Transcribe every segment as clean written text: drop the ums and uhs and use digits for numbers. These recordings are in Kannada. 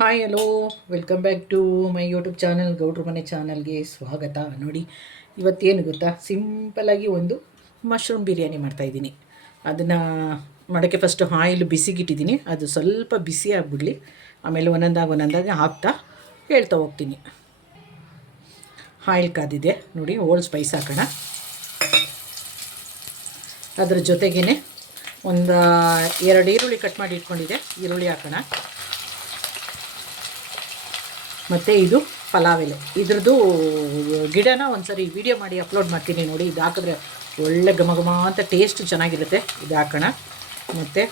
Hi hello welcome back to my YouTube channel Gowdra Mane ಚಾನಲ್ಗೆ ಸ್ವಾಗತ. ನೋಡಿ ಇವತ್ತೇನು ಗೊತ್ತಾ, ಸಿಂಪಲಾಗಿ ಒಂದು ಮಶ್ರೂಮ್ ಬಿರಿಯಾನಿ ಮಾಡ್ತಾಯಿದ್ದೀನಿ. ಅದನ್ನು ಮಾಡೋಕ್ಕೆ ಫಸ್ಟು ಆಯಿಲ್ ಬಿಸಿಗಿಟ್ಟಿದ್ದೀನಿ. ಅದು ಸ್ವಲ್ಪ ಬಿಸಿ ಆಗಿಬಿಡಲಿ, ಆಮೇಲೆ ಒಂದೊಂದಾಗಿ ಹಾಕ್ತಾ ಹೇಳ್ತಾ ಹೋಗ್ತೀನಿ. ಆಯಿಲ್ ಕಾದಿದೆ ನೋಡಿ, ಓಲ್ಡ್ ಸ್ಪೈಸ್ ಹಾಕೋಣ. ಅದ್ರ ಜೊತೆಗೇ ಒಂದು 2 ಈರುಳ್ಳಿ ಕಟ್ ಮಾಡಿ ಇಟ್ಕೊಂಡಿದ್ದೆ, ಈರುಳ್ಳಿ ಹಾಕೋಣ. ಮತ್ತು ಇದು ಪಲಾವ್ ಎಲೆ, ಇದ್ರದ್ದು ಗಿಡನ ಒಂದು ಸರಿ ವೀಡಿಯೋ ಮಾಡಿ ಅಪ್ಲೋಡ್ ಮಾಡ್ತೀನಿ ನೋಡಿ. ಇದು ಹಾಕಿದ್ರೆ ಒಳ್ಳೆ ಘಮ ಅಂತ ಟೇಸ್ಟ್ ಚೆನ್ನಾಗಿರುತ್ತೆ. ಇದು ಹಾಕೋಣ. ಮತ್ತು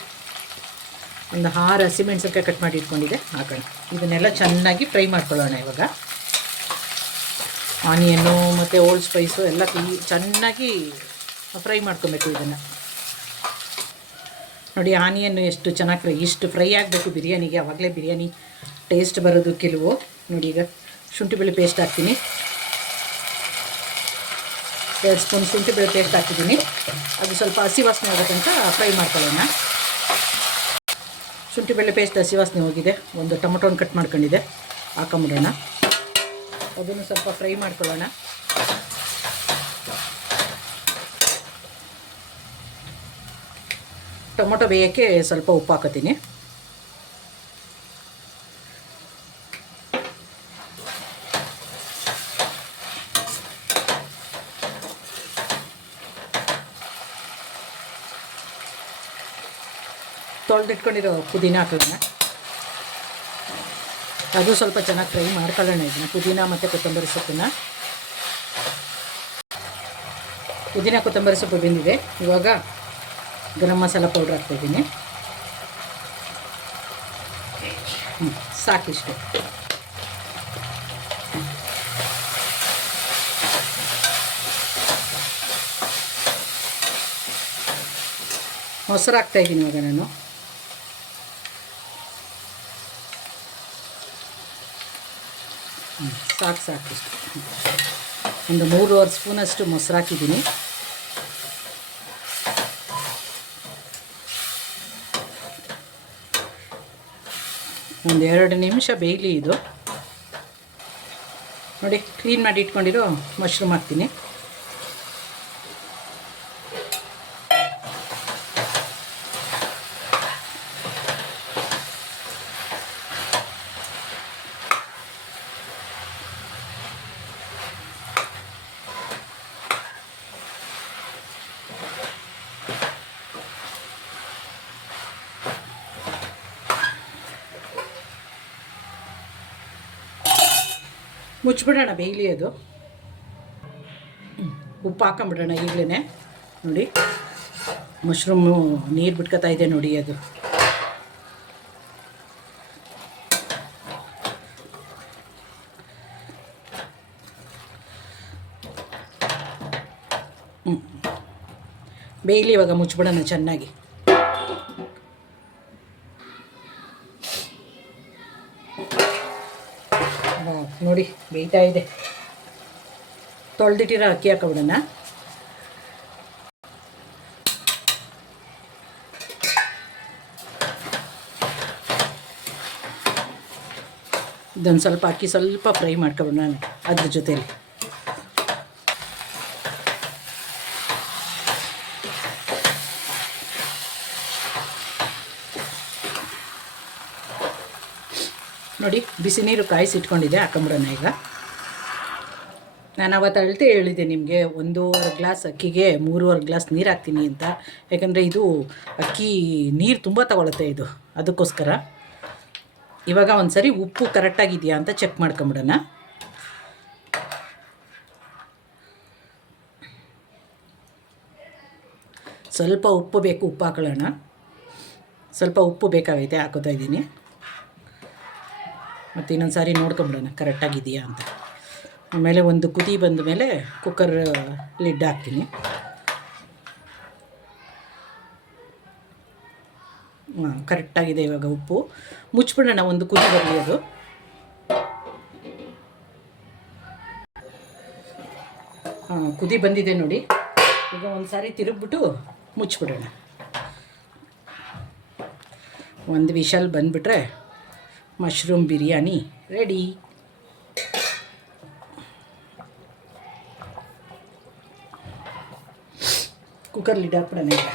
ಒಂದು 6 ಹಸಿಮೆಣ್ಸಿನ್ಕಾಯಿ ಕಟ್ ಮಾಡಿ ಇಟ್ಕೊಂಡಿದ್ದೆ, ಹಾಕೋಣ. ಇದನ್ನೆಲ್ಲ ಚೆನ್ನಾಗಿ ಫ್ರೈ ಮಾಡ್ಕೊಳ್ಳೋಣ. ಇವಾಗ ಆನಿಯನ್ನು ಮತ್ತು ಓಲ್ಡ್ ಸ್ಪೈಸು ಎಲ್ಲ ಚೆನ್ನಾಗಿ ಫ್ರೈ ಮಾಡ್ಕೊಬೇಕು. ಇದನ್ನು ನೋಡಿ, ಆನಿಯನ್ನು ಎಷ್ಟು ಚೆನ್ನಾಗಿ ಇಷ್ಟು ಫ್ರೈ ಆಗಬೇಕು ಬಿರಿಯಾನಿಗೆ, ಆವಾಗಲೇ ಬಿರಿಯಾನಿ ಟೇಸ್ಟ್ ಬರೋದು. ಕೆಲವು ನೋಡಿ, ಈಗ ಶುಂಠಿ ಬೆಳ್ಳುಳ್ಳಿ ಪೇಸ್ಟ್ ಹಾಕ್ತೀನಿ. 2 ಸ್ಪೂನ್ ಶುಂಠಿ ಬೆಳ್ಳುಳ್ಳಿ ಪೇಸ್ಟ್ ಹಾಕಿದ್ದೀನಿ. ಅದು ಸ್ವಲ್ಪ ಹಸಿ ವಾಸನೆ ಆಗೋತಂಕ ಫ್ರೈ ಮಾಡ್ಕೊಳ್ಳೋಣ. ಶುಂಠಿ ಬೆಳ್ಳುಳ್ಳಿ ಪೇಸ್ಟ್ ಹಸಿ ವಾಸನೆ ಹೋಗಿದೆ. ಒಂದು ಟೊಮೊಟೊನ ಕಟ್ ಮಾಡ್ಕೊಂಡಿದ್ದೆ, ಹಾಕೊಂಬಿಡೋಣ. ಅದನ್ನು ಸ್ವಲ್ಪ ಫ್ರೈ ಮಾಡ್ಕೊಳ್ಳೋಣ. ಟೊಮೊಟೊ ಬೇಯೋಕ್ಕೆ ಸ್ವಲ್ಪ ಉಪ್ಪು ಹಾಕೋತೀನಿ. ತೊಳೆದಿಟ್ಕೊಂಡಿರೋ ಪುದೀನ ಹಾಕೋಣ. ಅದು ಸ್ವಲ್ಪ ಚೆನ್ನಾಗಿ ಫ್ರೈ ಮಾಡ್ಕೊಳ್ಳೋಣ. ಇದನ್ನು ಪುದೀನ ಮತ್ತು ಕೊತ್ತಂಬರಿ ಸೊಪ್ಪನ್ನು, ಪುದೀನ ಕೊತ್ತಂಬರಿ ಸೊಪ್ಪು ಬೆಂದಿದೆ. ಇವಾಗ ಗರಂ ಮಸಾಲ ಪೌಡ್ರ್ ಹಾಕ್ತಾಯಿದ್ದೀನಿ. ಸಾಕಿಷ್ಟು. ಮೊಸರು ಹಾಕ್ತಾಯಿದ್ದೀನಿ ಇವಾಗ ನಾನು. ಸಾಕಿಷ್ಟು. ಒಂದು 3.5 ಸ್ಪೂನಷ್ಟು ಮೊಸರು ಹಾಕಿದ್ದೀನಿ. ಒಂದು 2 ನಿಮಿಷ ಬೇಯಲಿ ಇದು. ನೋಡಿ, ಕ್ಲೀನ್ ಮಾಡಿ ಇಟ್ಕೊಂಡಿರೋ ಮಶ್ರೂಮ್ ಹಾಕ್ತೀನಿ. ಮುಚ್ಚಿಬಿಡೋಣ, ಬೇಯಲಿ ಅದು. ಉಪ್ಪು ಹಾಕೊಂಬಿಡೋಣ ಈಗಲೇ. ನೋಡಿ, ಮಶ್ರೂಮು ನೀರು ಬಿಟ್ಕೊತಾ ಇದೆ ನೋಡಿ. ಅದು ಬೇಯಲಿ. ಇವಾಗ ಮುಚ್ಚಿಬಿಡೋಣ ಚೆನ್ನಾಗಿ. ನೋಡಿ, ಬೇಯ್ತಾ ಇದೆ. ತೊಳೆದಿಟ್ಟಿರೋ ಅಕ್ಕಿ ಹಾಕೋಬಿಡೋಣ. ಇದೊಂದು ಸ್ವಲ್ಪ ಅಕ್ಕಿ ಸ್ವಲ್ಪ ಫ್ರೈ ಮಾಡ್ಕೊಬಿಡೋಣ ಅದ್ರ ಜೊತೆಯಲ್ಲಿ. ನೋಡಿ, ಬಿಸಿ ನೀರು ಕಾಯಿಸಿಟ್ಕೊಂಡಿದ್ದೆ, ಹಾಕೊಂಬಿಡೋಣ ಈಗ. ನಾನು ಅವತ್ತು ಅಳತೆ ಹೇಳಿದೆ ನಿಮಗೆ, 1.5 ಗ್ಲಾಸ್ ಅಕ್ಕಿಗೆ 3.5 ಗ್ಲಾಸ್ ನೀರು ಹಾಕ್ತೀನಿ ಅಂತ. ಯಾಕಂದರೆ ಇದು ಅಕ್ಕಿ ನೀರು ತುಂಬ ತಗೊಳುತ್ತೆ ಇದು, ಅದಕ್ಕೋಸ್ಕರ. ಇವಾಗ ಒಂದು ಸರಿ ಉಪ್ಪು ಕರೆಕ್ಟಾಗಿದೆಯಾ ಅಂತ ಚೆಕ್ ಮಾಡ್ಕೊಂಬಿಡೋಣ. ಸ್ವಲ್ಪ ಉಪ್ಪು ಬೇಕು, ಉಪ್ಪು ಹಾಕೊಳ್ಳೋಣ. ಸ್ವಲ್ಪ ಉಪ್ಪು ಬೇಕಾಗೈತೆ, ಹಾಕೋತಾ ಇದ್ದೀನಿ. ಮತ್ತು ಇನ್ನೊಂದು ಸಾರಿ ನೋಡ್ಕೊಂಬಿಡೋಣ ಕರೆಕ್ಟಾಗಿದೆಯಾ ಅಂತ. ಆಮೇಲೆ ಒಂದು ಕುದಿ ಬಂದ ಮೇಲೆ ಕುಕ್ಕರ್ ಲಿಡ್ ಹಾಕ್ತೀನಿ. ಕರೆಕ್ಟಾಗಿದೆ ಇವಾಗ ಉಪ್ಪು. ಮುಚ್ಚಿಬಿಡೋಣ, ಒಂದು ಕುದಿ ಬರಲಿ ಅದು. ಕುದಿ ಬಂದಿದೆ ನೋಡಿ. ಈಗ ಒಂದು ಸಾರಿ ತಿರುಗಿಬಿಟ್ಟು ಮುಚ್ಚಿಬಿಡೋಣ. ಒಂದು ವಿಷಲ್ ಬಂದುಬಿಟ್ರೆ mushroom biryani ready. Cooker lid ಹಾಕ್ಬಿಡೋಣ ಈಗ.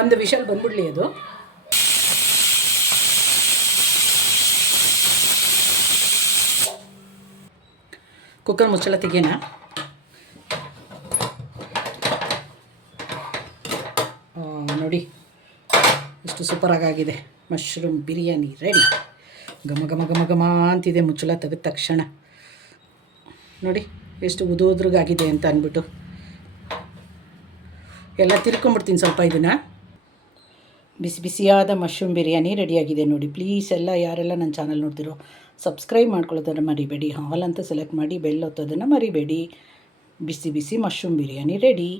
ಒಂದು ವಿಷಲ್ ಬಂದ್ಬಿಡ್ಲಿ ಅದು. ಕುಕ್ಕರ್ ಮುಚ್ಚಳ ತೆಗೆಯೋಣ. ನೋಡಿ ಎಷ್ಟು ಸೂಪರಾಗಿದೆ. Mushroom biryani ready. ಘಮ ಘಮ ಘಮ ಘಮ ಅಂತಿದೆ ಮುಚ್ಚಳ ತೆಗೆದ ತಕ್ಷಣ. ನೋಡಿ ಎಷ್ಟು ಉದುದ್ರಿಗಾಗಿದೆ ಅಂತ ಅಂದ್ಬಿಟ್ಟು. ಎಲ್ಲ ತಿರ್ಕೊಂಬಿಡ್ತೀನಿ ಸ್ವಲ್ಪ ಇದನ್ನು. ಬಿಸಿ ಬಿಸಿಯಾದ ಮಶ್ರೂಮ್ ಬಿರಿಯಾನಿ ರೆಡಿಯಾಗಿದೆ ನೋಡಿ. ಪ್ಲೀಸ್ ಎಲ್ಲ ಯಾರೆಲ್ಲ ನನ್ನ ಚಾನಲ್ ನೋಡ್ತಿರೋ ಸಬ್ಸ್ಕ್ರೈಬ್ ಮಾಡ್ಕೊಳ್ಳೋದನ್ನು ಮರಿಬೇಡಿ. ಹಾಲ್ ಅಂತ ಸೆಲೆಕ್ಟ್ ಮಾಡಿ ಬೆಲ್ ಒತ್ತೋದನ್ನು ಮರಿಬೇಡಿ. ಬಿಸಿ ಬಿಸಿ ಮಶ್ರೂಮ್ ಬಿರಿಯಾನಿ ರೆಡಿ.